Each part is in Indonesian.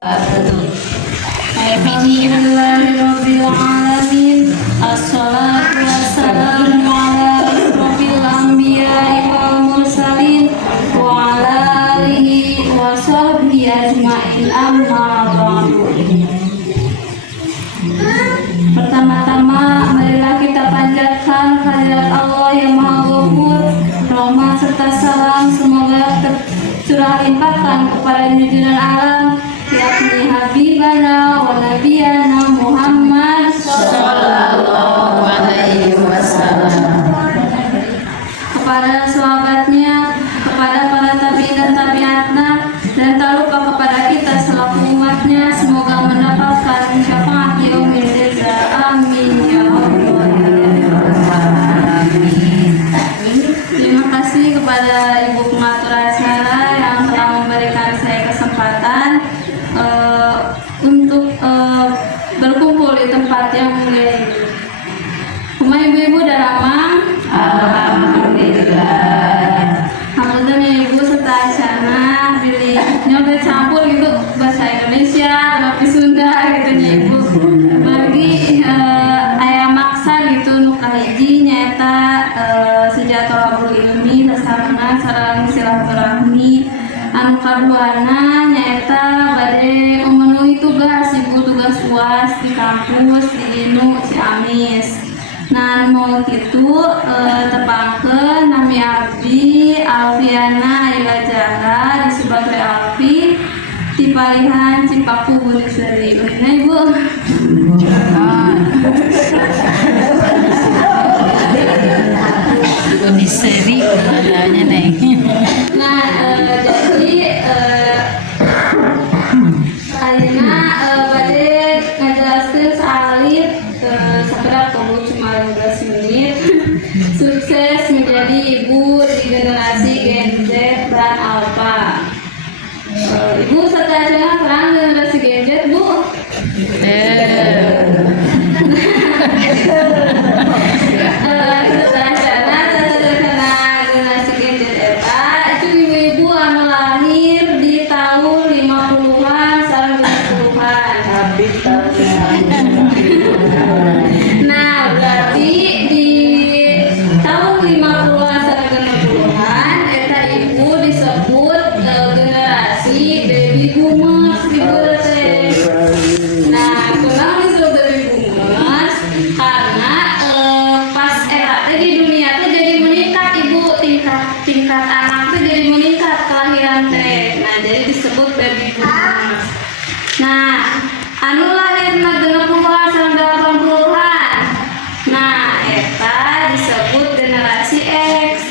Alhamdulillahirabbil alamin. Assalatu wassalamu ala asyrofil anbiya'i wal mursalin wa ala alihi wa sahbihi ajma'in, amma ba'du. Pertama-tama marilah kita panjatkan kehadirat Allah yang Maha Ghafur, rahmat serta salam semoga tercurah limpahkan kepada junjungan alam, yakni Habibana wa Nabiyana Muhammad sallallahu alaihi wasallam, kepada sahabatnya, kepada para tabi'in dan tabi'atnya, dan tak lupa kepada kita selaku umatnya, semoga mendapatkan syafaat yaumil jaza. Amin ya Allah. Terima kasih kepada Ibu Pengatur acara yang telah memberikan saya kesempatan untuk berkumpul di tempat yang mulia ini. Rumah ibu-ibu dan ramah. Alhamdulillah. Alhamdulillah ibu serta Asyana pilih nyoba campur gitu bahasa Indonesia, tapi Sunda gitu nih ibu. Bagi ayah maksa gitu nuka hiji nyata sejahtera ilmi sesarana sareng silaturahmi anu kaduana nyaeta bade memenuhi tugas ibu, tugas UAS di kampus di Inu Ciamis. Nah mau gitu tepangkeun nami abdi Alfiana Ila Jaga disebut Alfi di Palihan Cipaku Buniseri. Nah ibu. Buniseri namanya neng. Nah jadi ayeuna bade ngajelaskeun salib sakedap kudu cuma 15 menit. Sukses menjadi ibu di generasi Gen Z dan Alpha. Ibu serta Asyana perang generasi Gen Z, Bu. Serta Asyana terkena generasi Gen Z eta itu ibu-ibu anu lahir di tahun 50-an sampai 70-an. Habis nah, berarti di tahun 50-an sampai 60-an eta ibu disebut generasi baby boomers ibu teh. Nah, kenapa disebut baby boomers? Karena pas era teh di dunia teh jadi meningkat ibu, tingkat anak teh jadi meningkat kelahiran teh. Nah, jadi disebut baby boomers. Nah, anu lahirna 60-an sampai 80-an. Nah, eta disebut generasi X.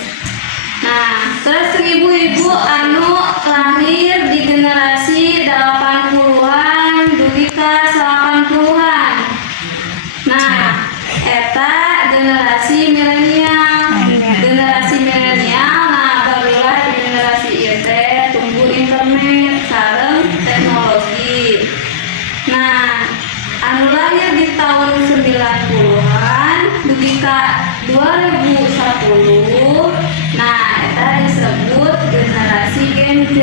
Nah, terus ibu-ibu anu lahir di generasi 80-an dugi ka 80-an. Nah, eta generasi milenial. Generasi milenial nah barulah di generasi ieu teh tumbuh internet sareng teknologi. Nah, anu lahir di tahun 90-an dugi ka 2010. Nah, eta disebut generasi Gen Z.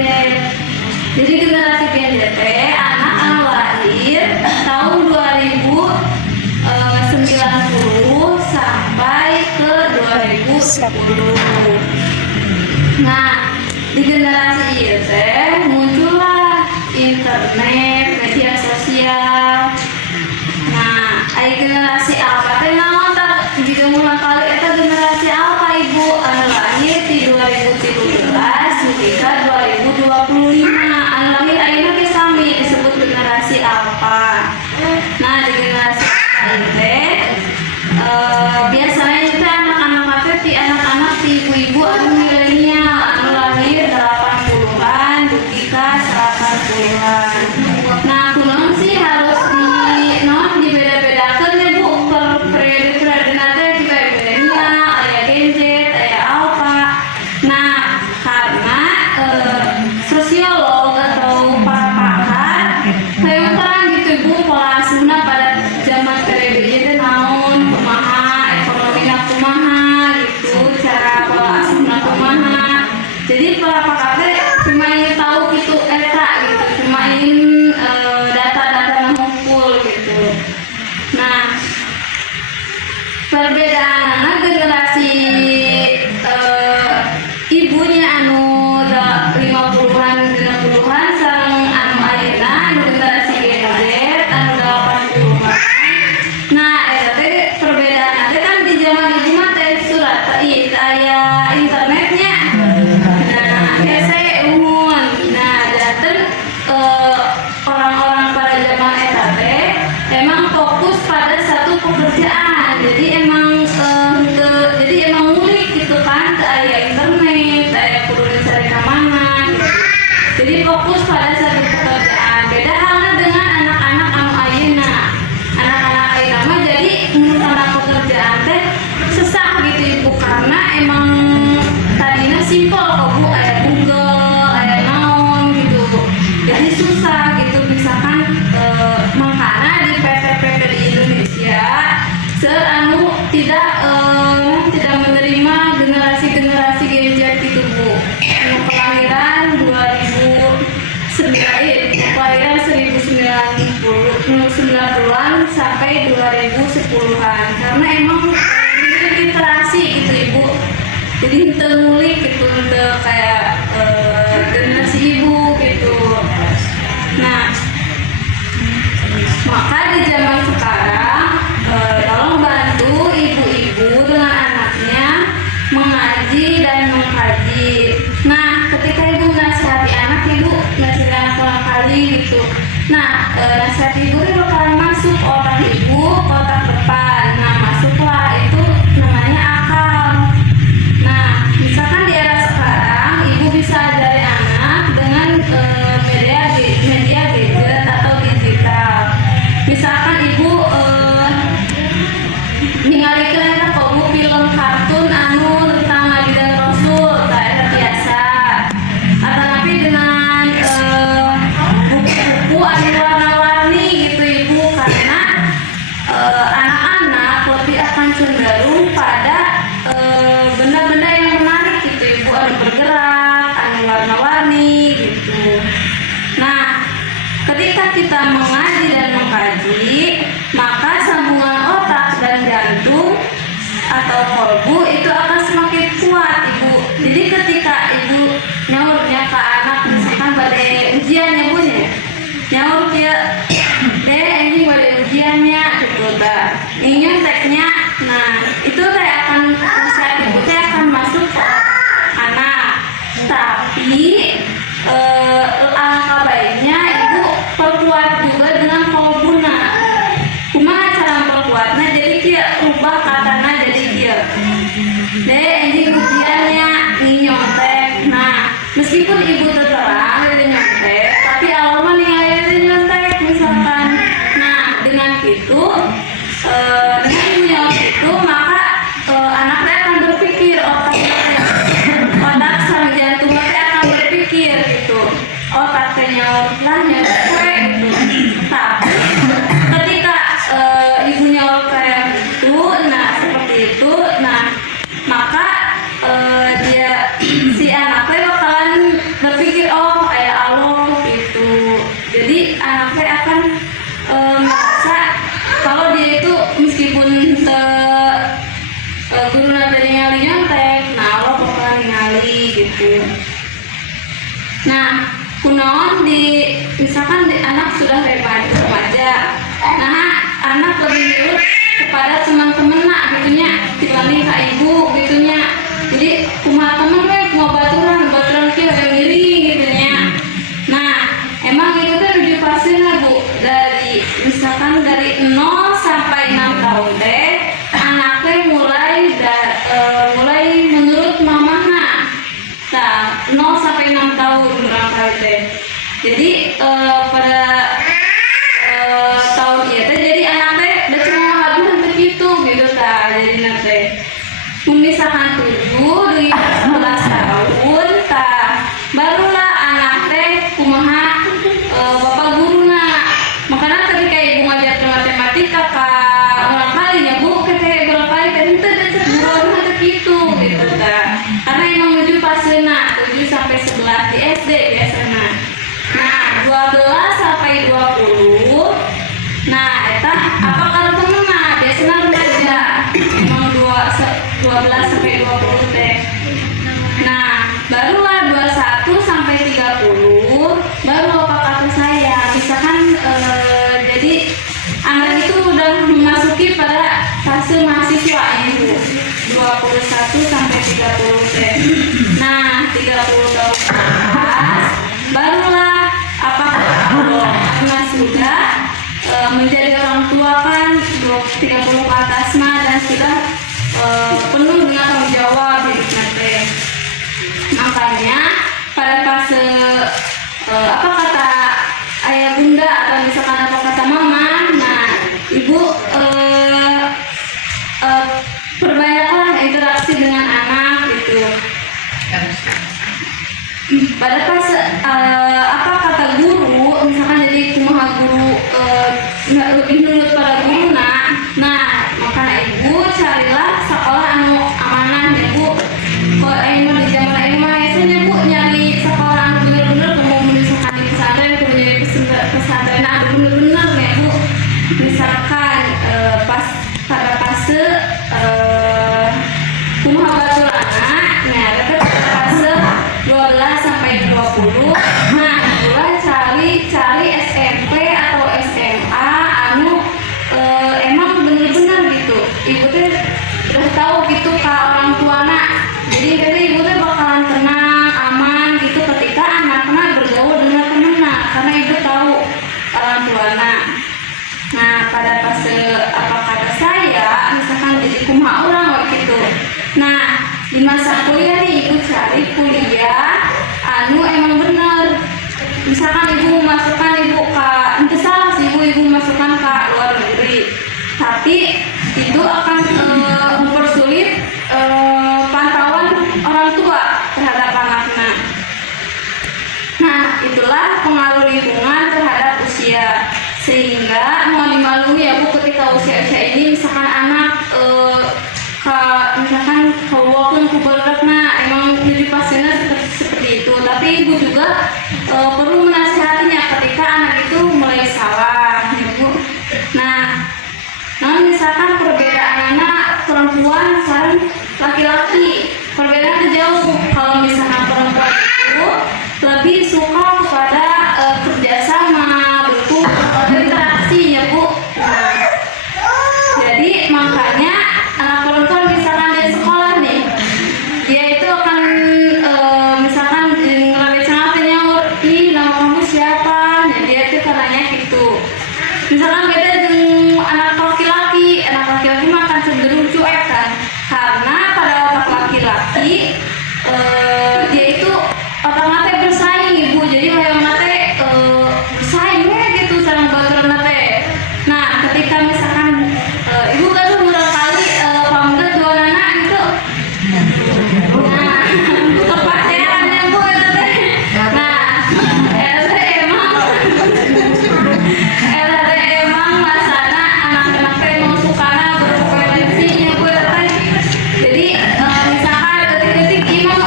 Jadi generasi Gen Z teh anak anu lahir tahun 2090 sampai ke 2010. Nah, di generasi ieu teh muncullah internet, media sosial. Nah, ai generasi Alpha teh naon tah? Jika mulai kali eta generasi Alpha ibu anu lahir di 2017 hingga 2025. Anu lahir ayeuna ge sami disebut generasi Alpha. Nah, di generasi ieu teh biasanya itu anak-anak teh anak-anak ti ibu-ibu anu milenial anu lahir 80-an dugi ka 80-an. Nah, kunaon sih harus dibeda-bedakeun ya Bu per periode teh juga milenial, aya Gen Z, aya Alpha. Nah, karena sosiolog atau para pakar saya terang gitu Bu pola asuhna pada zaman periode ieu teh naon, kumaha ekonomina kumaha gitu, cara pola asuhna kumaha. Jadi para pakar teh cuma ingin tahu gitu eta gitu, cuma ingin data-data mengumpul gitu. Nah, perbedaan generasi ibunya anu 50-an 60-an sareng anu ayeuna anu generasi Gen Z anu 80-an. Nah, eta teh perbedaan teh kan di zaman ibu mah teh surat ieu aya internetnya. Nah, hese umum. Nah, dateng orang-orang pada zaman eta teh emang fokus pada satu pekerjaan. Jadi emang ngulik gitu kan, teu aya internet, teu aya kudu dicari ka mana gitu. Jadi fokus pada satu pekerjaan. Beda halnya dengan anak-anak anu ayeuna. Anak-anak ayeuna mah jadi karena pekerjaan teh sesak gitu ibu, karena emang tadinya simpel kok bu, aya Google, aya naon gitu. Jadi susah gitu, misalkan makanya di PT-PT di Indonesia anu tidak menerima generasi Gen Z gitu bu. Anu kelahiran 1990-an sampai 2010-an, karena emang literasi gitu ibu. Jadi henteu ngulik gitu, henteu kayak generasi ibu gitu. Nah, maka di zaman sekarang tolong bantu ibu-ibu dengan anaknya mengaji dan mengkaji. Nah, ketika ibu nasihati anak, ibu nasihati anak ulang kali gitu. Nah, nasihat ibu itu bakalan masuk otak ibu, otak depan. Nah, masuklah itu namanya akal. Nah, misalkan di era sekarang ibu bisa ajari anak dengan media gadget atau digital. Misalkan ibu ningalikeun eta kok bu film kartun anu tentang Nabi dan Rasul, tah eta biasa. Atanapi dengan buku-buku anu warna-warni gitu ibu, karena anak-anak lebih akan cenderung pada benda-benda yang menarik gitu ibu, anu bergerak, anu warna-warni gitu. Nah, ketika kita mengaji dan mengkaji, maka sambungan otak dan jantung atau kolbu itu akan semakin kuat ibu. Jadi ketika ibu nyaurnya ke anak, misalkan pada ujiannya bu ya, nyaur dia ini pada ujiannya gitu dah, ini nyonteknya. Nah, itu teh akan bisa ibu teh akan masuk ke anak. Tapi alangkah baiknya ibu perkuat juga dengan kolbuna. Kumaha cara perkuatnya? Jadi dia ubah katana jadi dia. Ini ujiannya ini nyontek. Nah, meskipun ibu terang dari nyontek, tapi Allah mah ningali dari nyontek misalkan. Nah, dengan itu maka anaknya akan berpikir, otak sang jantungnya akan berpikir gitu. Otaknya nyaurlah nyontek gitu. Tapi ketika ibu nyaur kayak gitu, nah seperti itu, nah maka si anaknya bakalan berpikir oh kayak Allah gitu. Jadi anaknya akan merasa kalau dia itu meskipun guru nanti ningali nyontek, nah Allah bakalan ningali gitu. Nah, kunaon misalkan anak sudah remaja, nah anak lebih nurut kepada teman-teman gitunya dibanding ke ibu gitunya. Jadi kumaha temen mau baturan kieu yang diri gitunya. Nah, emang itu tuh edukasinya bu, dari misalkan dari 0 sampai 6 tahun teh anaknya mulai menurut mamana. Nah, 0 sampai 6 tahun berangkat teh. Jadi pada tahun itu jadi anaknya udah cuma habis begitu gitu ta. Jadi nanti misalkan 7 dari 11 fase mahasiswa ini 21 sampai 30 teh. Nah 30 tahun ke atas barulah karena sudah menjadi orang tua kan 30 ke atas mah dan sudah penuh dengan tanggung jawab hidupnya teh. Makanya pada fase apa kata ayah bunda atau misalkan apa kata mama, nah ibu perbanyaklah interaksi dengan anak gitu. Pada fase apa kata guru, misalkan jadi kumaha guru lebih nurut pada guru nah makanya ibu carilah sekolah anu amanah ya bu. Kalau aing mah di zaman aing mah biasanya bu nyari sekolah anu bener-bener mau misalkan di pesantren kudu nyari pesantren anu bener-bener ya bu. Misalkan pas pada fase kumaha baturana, nah itu pada fase 12 sampai 20. Nah, mulai cari SMP atau SMA anu emang bener-bener gitu. Ibu tuh udah tahu gitu ke orang tua nak. Jadi jadi ibu tuh bakalan tenang, aman gitu ketika anaknya bergaul dengan temennya karena ibu tahu orang tua nak. Nah, pada fase apa kata saya, misalkan jadi kumaha orang gitu. Nah, di masa kuliah nih ibu cari kuliah anu emang bener. Misalkan ibu masukkan ibu ke itu salah sih ibu masukkan ke luar negeri, tapi itu akan mempersulit pantauan orang tua terhadap anaknya. Nah itulah pengaruh lingkungan terhadap usia, sehingga mau dimaklumi ya bu ketika usia ini misalkan anak misalkan walaupun kuberatnya emang jadi pasiennya seperti itu, tapi ibu juga perlu menasihatinya ketika anak itu mulai salah ya bu. Nah misalkan perbedaan anak perempuan dan laki-laki perbedaan jauh. Kalau misalkan perempuan itu lebih suka kepada kerjasama, berinteraksi ya bu. Jadi makanya anak perempuan misalkan di sekolah nih, dia itu akan misalkan ngelambil cengat nyaur, ih nama kamu siapa? Nah dia itu caranya gitu. Misalkan beda dengan anak laki-laki mah akan cenderung cuek kan, karena pada otak laki-laki dia itu otak bersaing ibu, jadi kayak mate bersaing gitu sama baturan mate. Nah ketika misalkan ibu kan beberapa kali pamuda dua anak gitu, nah tepatnya ada bu itu teh. Nah emang masana anak-anak teh mau sukana berkomunikasinya bu teh. Jadi misalkan detik-detik imam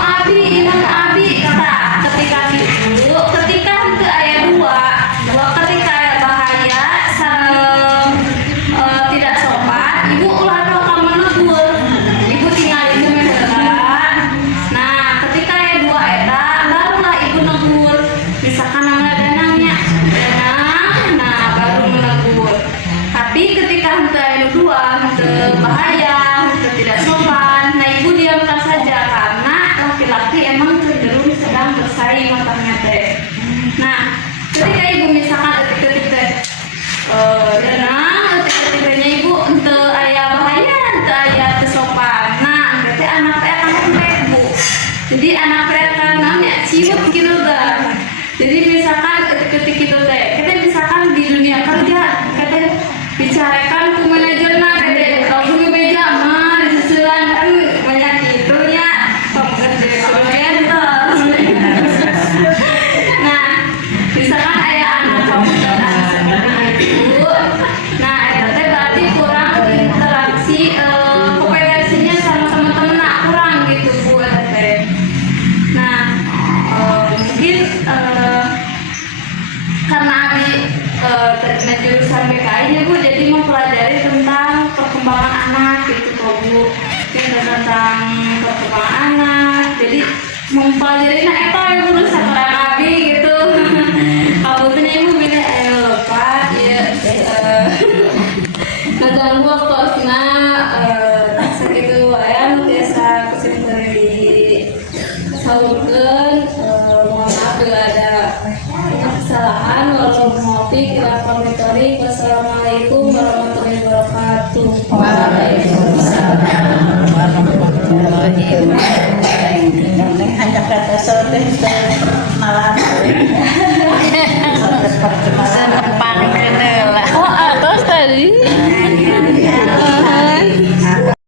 abi kata ketika itu ketika itu ayat dua ketika ayat bahaya tidak sopan ibu ulah kamu menegur ibu tinggal itu mendengar. Nah ketika ayat dua eta barulah ibu negur misalkan namanya danangnya nah baru menegur. Tapi ketika itu ayat dua itu bahaya itu tidak sopan, nah ibu diamkan saja karena laki-laki emang cenderung sedang bersaing matanya teh. Nah ketika ibu misalkan detik-detik teh detik-detiknya ibu ente ayah bahaya ente ayah kesopan, nah berarti anak teh akan lembek bu. Jadi anak teh akan namanya ciut gitu dah. Jadi misalkan detik-detik itu teh kita misalkan di dunia kerja kita bicarakan ke manajernya kita kalau punya meja mah disusulan kan banyak gitu ya nah misalkan ayah anak kamu seperti itu, nah itu berarti kurang interaksi kompetensinya sama teman-teman kurang gitu bu teh. Nah mungkin karena abi terkena jurusan BKI ya bu, jadi mempelajari tentang perkembangan anak gitu bu, tentang perkembangan anak. Jadi mempelajari eta ibu sekarang abi gitu. Kabutnya ibu bilang ayo lepas ya. Nah jangan waktu asna sahurkeun. Mohon maaf bila ada kesalahan. Walau muwaffiq ila aqwamit thoriq. Wassalamualaikum warahmatullahi wabarakatuh. Waalaikumsalam warahmatullahi wabarakatuh. Hanya kata sote malam. Sote perkemalan.